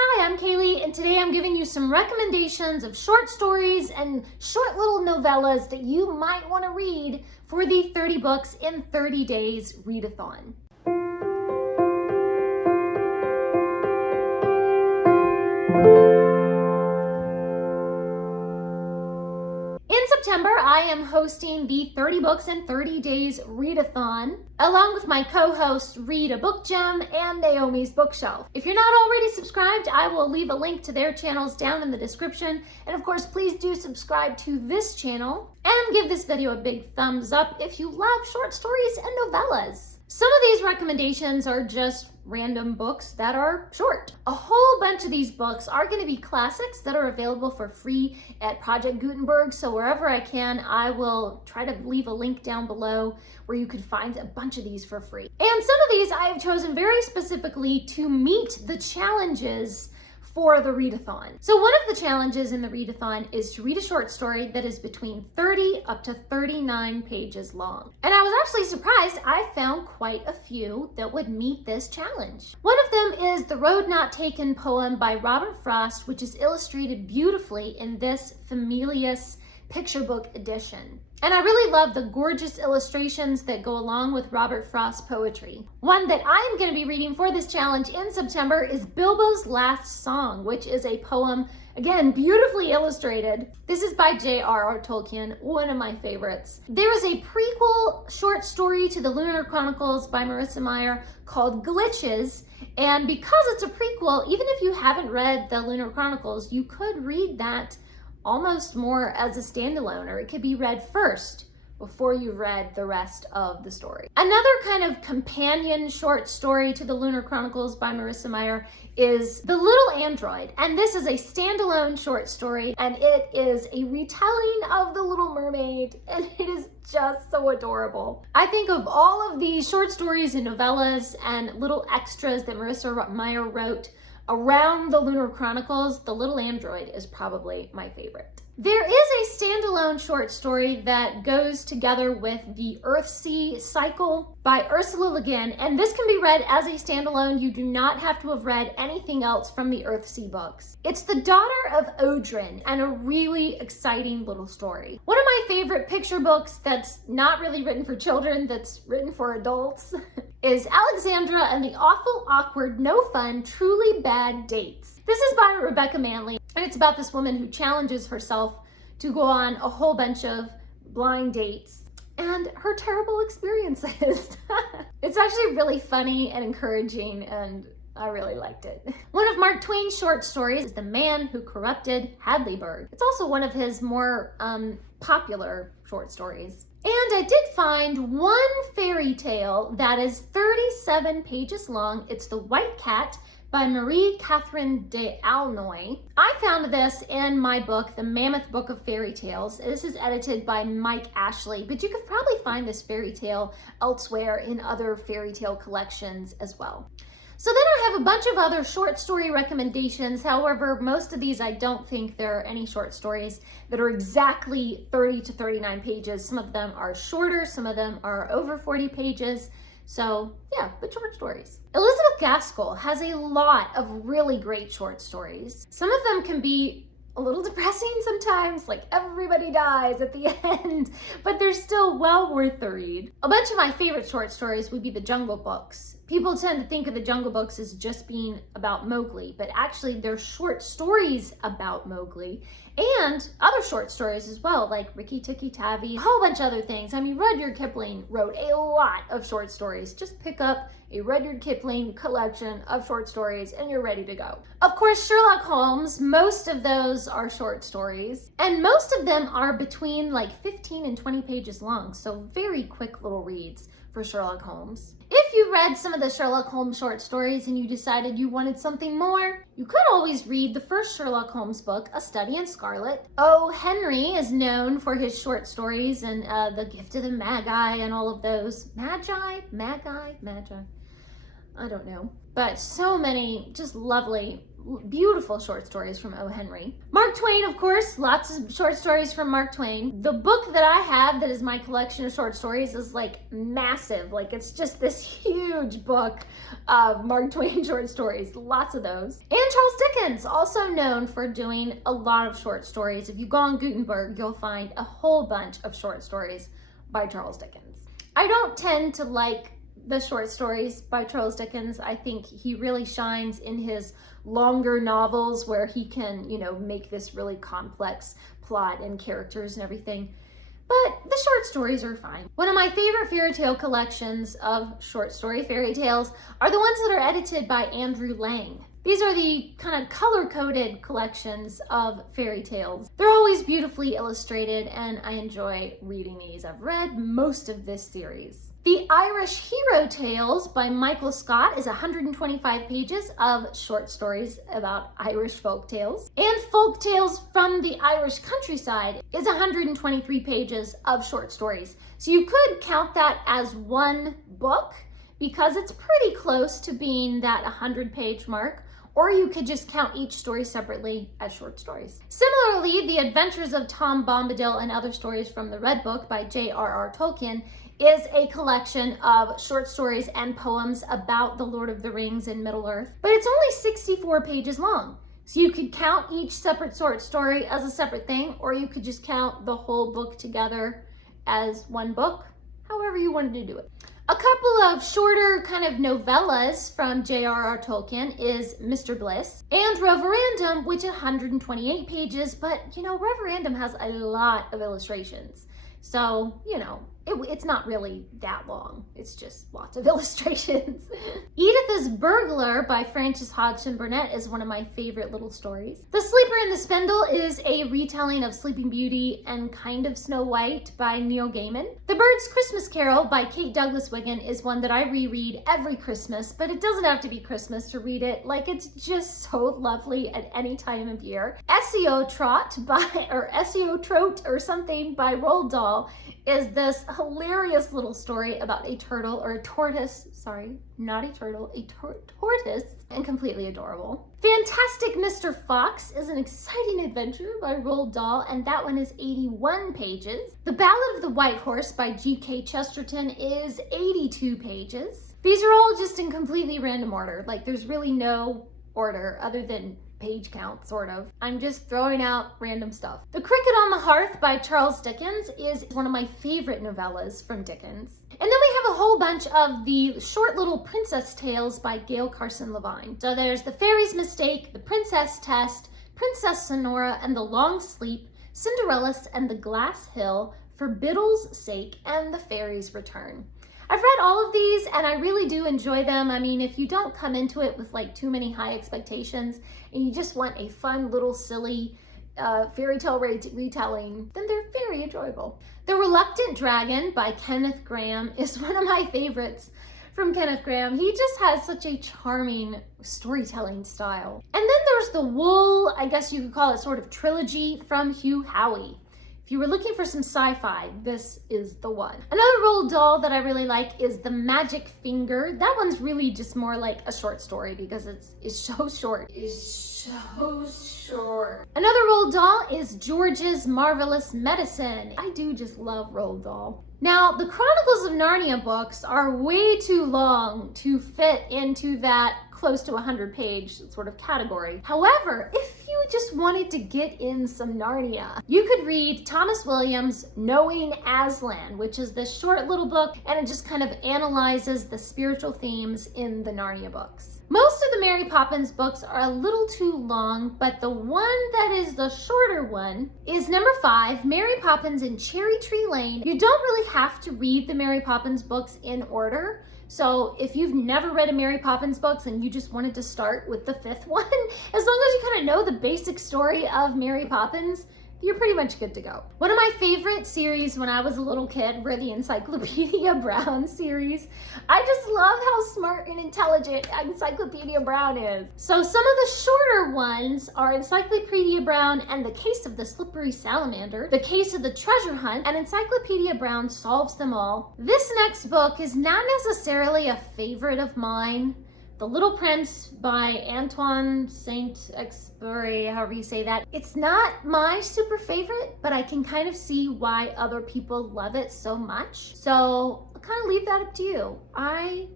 Hi, I'm Kaylee, and today I'm giving you some recommendations of short stories and short little novellas that you might want to read for the 30 Books in 30 Days readathon. In September, I am hosting the 30 Books in 30 Days readathon, along with my co-hosts Read a Book Gem and Naomi's Bookshelf. If you're not already subscribed, I will leave a link to their channels down in the description. And of course, please do subscribe to this channel and give this video a big thumbs up if you love short stories and novellas. Some of these recommendations are just random books that are short. A whole bunch of these books are going to be classics that are available for free at Project Gutenberg, so wherever I can, I will try to leave a link down below where you could find a bunch of these for free. And some of these I have chosen very specifically to meet the challenges for the readathon. So one of the challenges in the readathon is to read a short story that is between 30 up to 39 pages long. And I was actually surprised. I found quite a few that would meet this challenge. One of them is The Road Not Taken poem by Robert Frost, which is illustrated beautifully in this Familius picture book edition. And I really love the gorgeous illustrations that go along with Robert Frost's poetry. One that I'm going to be reading for this challenge in September is Bilbo's Last Song, which is a poem, again, beautifully illustrated. This is by J.R.R. Tolkien, one of my favorites. There is a prequel short story to the Lunar Chronicles by Marissa Meyer called Glitches, and because it's a prequel, even if you haven't read the Lunar Chronicles, you could read that almost more as a standalone, or it could be read first before you've read the rest of the story. Another kind of companion short story to the Lunar Chronicles by Marissa Meyer is The Little Android, and this is a standalone short story, and it is a retelling of The Little Mermaid, and it is just so adorable. I think of all of these short stories and novellas and little extras that Marissa Meyer wrote around the Lunar Chronicles, The Little Android is probably my favorite. There is a standalone short story that goes together with the Earthsea cycle by Ursula Le Guin, and this can be read as a standalone. You do not have to have read anything else from the Earthsea books. It's the daughter of Odrin and a really exciting little story. One of my favorite picture books that's not really written for children, that's written for adults, is Alexandra and the Awful, Awkward, No Fun, Truly Bad Dates. This is by Rebecca Manley, and it's about this woman who challenges herself to go on a whole bunch of blind dates and her terrible experiences. It's actually really funny and encouraging, and I really liked it. One of Mark Twain's short stories is The Man Who Corrupted Hadleyburg. It's also one of his more popular short stories. And I did find one fairy tale that is 37 pages long. It's The White Cat by Marie Catherine de Aulnoy. I found this in my book, The Mammoth Book of Fairy Tales. This is edited by Mike Ashley, but you could probably find this fairy tale elsewhere in other fairy tale collections as well. So then I have a bunch of other short story recommendations. However, most of these, I don't think there are any short stories that are exactly 30 to 39 pages. Some of them are shorter, some of them are over 40 pages. So yeah, but short stories. Elizabeth Gaskell has a lot of really great short stories. Some of them can be a little depressing sometimes, like everybody dies at the end, but they're still well worth the read. A bunch of my favorite short stories would be the Jungle Books. People tend to think of the Jungle Books as just being about Mowgli, but actually they're short stories about Mowgli and other short stories as well, like Rikki Tikki Tavi, a whole bunch of other things. I mean, Rudyard Kipling wrote a lot of short stories. Just pick up a Rudyard Kipling collection of short stories and you're ready to go. Of course, Sherlock Holmes, most of those are short stories, and most of them are between like 15 and 20 pages long, so very quick little reads for Sherlock Holmes. If you read some of the Sherlock Holmes short stories and you decided you wanted something more, you could always read the first Sherlock Holmes book, A Study in Scarlet. O. Henry is known for his short stories and The Gift of the Magi and all of those. Magi? I don't know. But so many just lovely beautiful short stories from O. Henry. Mark Twain, of course, lots of short stories from Mark Twain. The book that I have that is my collection of short stories is like massive. Like it's just this huge book of Mark Twain short stories, lots of those. And Charles Dickens, also known for doing a lot of short stories. If you go on Gutenberg, you'll find a whole bunch of short stories by Charles Dickens. I don't tend to like the short stories by Charles Dickens. I think he really shines in his longer novels where he can, make this really complex plot and characters and everything. But the short stories are fine. One of my favorite fairy tale collections of short story fairy tales are the ones that are edited by Andrew Lang. These are the kind of color-coded collections of fairy tales. They're always beautifully illustrated and I enjoy reading these. I've read most of this series. The Irish Hero Tales by Michael Scott is 125 pages of short stories about Irish folk tales. And Folk Tales from the Irish Countryside is 123 pages of short stories. So you could count that as one book because it's pretty close to being that 100-page mark. Or you could just count each story separately as short stories. Similarly, The Adventures of Tom Bombadil and Other Stories from the Red Book by J.R.R. Tolkien is a collection of short stories and poems about the Lord of the Rings in Middle-earth, but it's only 64 pages long. So you could count each separate short story as a separate thing, or you could just count the whole book together as one book, however you wanted to do it. A couple of shorter kind of novellas from J.R.R. Tolkien is Mr. Bliss and Roverandom, which is 128 pages, but Roverandom has a lot of illustrations. So, it's not really that long. It's just lots of illustrations. Editha's Burglar by Frances Hodgson Burnett is one of my favorite little stories. The Sleeper and the Spindle is a retelling of Sleeping Beauty and kind of Snow White by Neil Gaiman. The Bird's Christmas Carol by Kate Douglas Wiggin is one that I reread every Christmas, but it doesn't have to be Christmas to read it. Like, it's just so lovely at any time of year. Esio Trot or something by Roald Dahl is this hilarious little story about a turtle, or a tortoise, sorry, not a turtle, a tortoise, and completely adorable. Fantastic Mr. Fox is an exciting adventure by Roald Dahl, and that one is 81 pages. The Ballad of the White Horse by G.K. Chesterton is 82 pages. These are all just in completely random order. Like, there's really no order other than page count, sort of. I'm just throwing out random stuff. The Cricket on the Hearth by Charles Dickens is one of my favorite novellas from Dickens. And then we have a whole bunch of the short little princess tales by Gail Carson Levine. So there's The Fairy's Mistake, The Princess Test, Princess Sonora and the Long Sleep, Cinderellas and the Glass Hill, For Biddle's Sake, and The Fairy's Return. I've read all of these and I really do enjoy them. I mean, if you don't come into it with like too many high expectations and you just want a fun little silly fairy tale retelling, then they're very enjoyable. The Reluctant Dragon by Kenneth Grahame is one of my favorites from Kenneth Grahame. He just has such a charming storytelling style. And then there's the Wool, I guess you could call it sort of trilogy from Hugh Howey. If you were looking for some sci-fi, this is the one. Another Roald Dahl that I really like is The Magic Finger. That one's really just more like a short story because it's so short. Another Roald Dahl is George's Marvelous Medicine. I do just love Roald Dahl. Now, the Chronicles of Narnia books are way too long to fit into that close to 100-page sort of category. However, if you just wanted to get in some Narnia, you could read Thomas Williams' Knowing Aslan, which is this short little book, and it just kind of analyzes the spiritual themes in the Narnia books. Most of the Mary Poppins books are a little too long, but the one that is the shorter one is number 5, Mary Poppins in Cherry Tree Lane. You don't really have to read the Mary Poppins books in order. So if you've never read a Mary Poppins books and you just wanted to start with the 5th one, as long as you kind of know the basic story of Mary Poppins, you're pretty much good to go. One of my favorite series when I was a little kid were the Encyclopedia Brown series. I just love how smart and intelligent Encyclopedia Brown is. So some of the shorter ones are Encyclopedia Brown and the Case of the Slippery Salamander, The Case of the Treasure Hunt, and Encyclopedia Brown Solves Them All. This next book is not necessarily a favorite of mine, The Little Prince by Antoine Saint-Exupéry, however you say that. It's not my super favorite, but I can kind of see why other people love it so much. So I'll kind of leave that up to you. I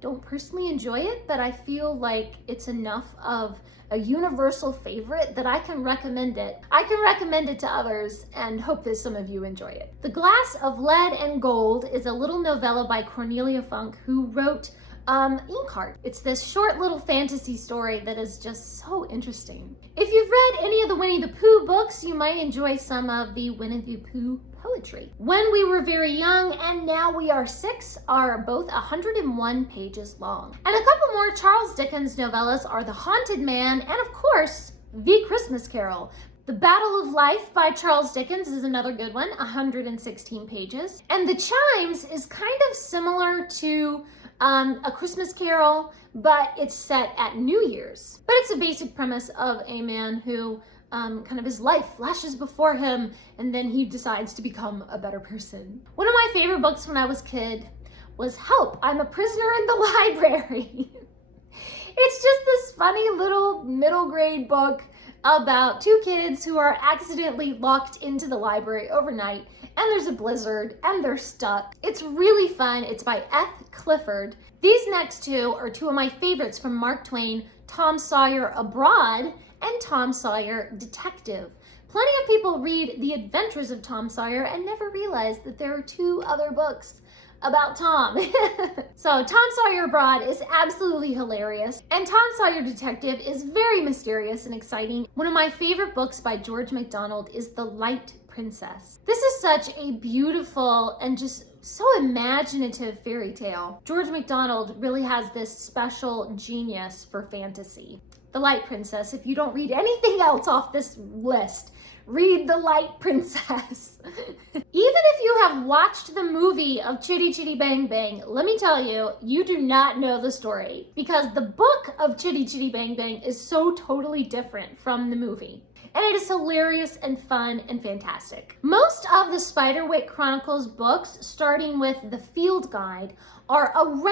don't personally enjoy it, but I feel like it's enough of a universal favorite that I can recommend it. I can recommend it to others and hope that some of you enjoy it. The Glass of Lead and Gold is a little novella by Cornelia Funke, who wrote Inkheart. It's this short little fantasy story that is just so interesting. If you've read any of the Winnie the Pooh books, you might enjoy some of the Winnie the Pooh poetry. When We Were Very Young and Now We Are Six are both 101 pages long. And a couple more Charles Dickens novellas are The Haunted Man and, of course, The Christmas Carol. The Battle of Life by Charles Dickens is another good one, 116 pages. And The Chimes is kind of similar to A Christmas Carol, but it's set at New Year's. But it's a basic premise of a man who kind of his life flashes before him and then he decides to become a better person. One of my favorite books when I was a kid was Help, I'm a Prisoner in the Library. It's just this funny little middle grade book about two kids who are accidentally locked into the library overnight, and there's a blizzard and they're stuck. It's really fun. It's by F. Clifford. These next two are two of my favorites from Mark Twain, Tom Sawyer Abroad and Tom Sawyer Detective. Plenty of people read The Adventures of Tom Sawyer and never realize that there are two other books about Tom. So Tom Sawyer Abroad is absolutely hilarious, and Tom Sawyer Detective is very mysterious and exciting. One of my favorite books by George MacDonald is The Light Princess. This is such a beautiful and just so imaginative fairy tale. George MacDonald really has this special genius for fantasy. The Light Princess, if you don't read anything else off this list, read The Light Princess. Even if you have watched the movie of Chitty Chitty Bang Bang, let me tell you, you do not know the story, because the book of Chitty Chitty Bang Bang is so totally different from the movie. And it is hilarious and fun and fantastic. Most of the Spiderwick Chronicles books, starting with the Field Guide, are around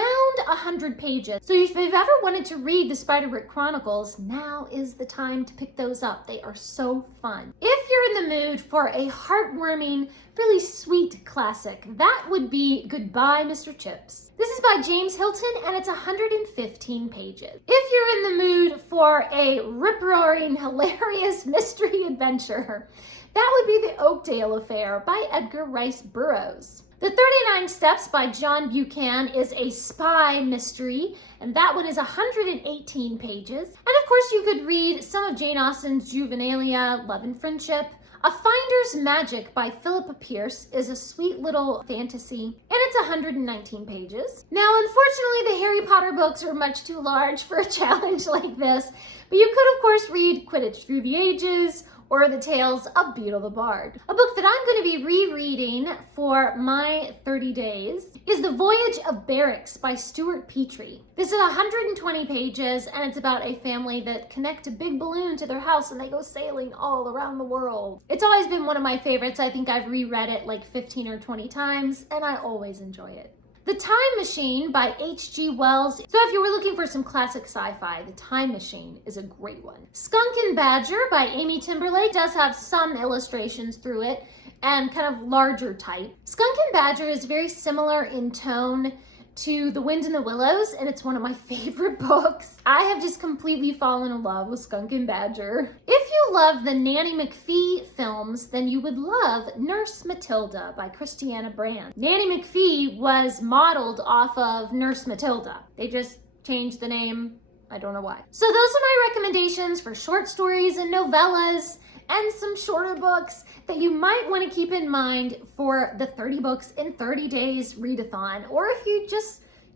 100 pages. So if you've ever wanted to read the Spiderwick Chronicles, now is the time to pick those up. They are so fun. If you're in the mood for a heartwarming, really sweet classic, that would be Goodbye, Mr. Chips. This is by James Hilton and it's 115 pages. If you're in the mood for a rip-roaring, hilarious mystery adventure, that would be The Oakdale Affair by Edgar Rice Burroughs. The 39 Steps by John Buchan is a spy mystery, and that one is 118 pages. And of course, you could read some of Jane Austen's Juvenilia, Love and Friendship. A Finder's Magic by Philippa Pierce is a sweet little fantasy, and it's 119 pages. Now, unfortunately, the Harry Potter books are much too large for a challenge like this, but you could, of course, read Quidditch Through the Ages, or The Tales of Beetle the Bard. A book that I'm going to be rereading for my 30 days is The Voyage of Barracks by Stuart Petrie. This is 120 pages, and it's about a family that connect a big balloon to their house and they go sailing all around the world. It's always been one of my favorites. I think I've reread it like 15 or 20 times, and I always enjoy it. The Time Machine by H.G. Wells. So if you were looking for some classic sci-fi, The Time Machine is a great one. Skunk and Badger by Amy Timberlake does have some illustrations through it and kind of larger type. Skunk and Badger is very similar in tone to The Wind in the Willows, and it's one of my favorite books. I have just completely fallen in love with Skunk and Badger. If you love the Nanny McPhee films, then you would love Nurse Matilda by Christiana Brand. Nanny McPhee was modeled off of Nurse Matilda. They just changed the name. I don't know why. So those are my recommendations for short stories and novellas and some shorter books that you might want to keep in mind for the 30 books in 30 days readathon, or if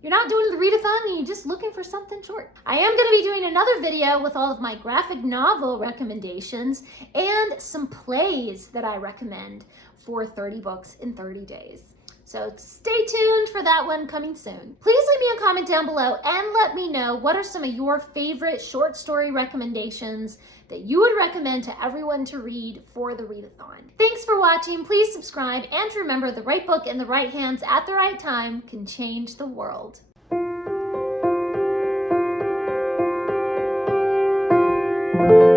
you're not doing the readathon and you're just looking for something short. I am going to be doing another video with all of my graphic novel recommendations and some plays that I recommend for 30 books in 30 days. So stay tuned for that one coming soon. Please leave me a comment down below and let me know what are some of your favorite short story recommendations that you would recommend to everyone to read for the readathon. Thanks for watching. Please subscribe, and remember, the right book in the right hands at the right time can change the world. you.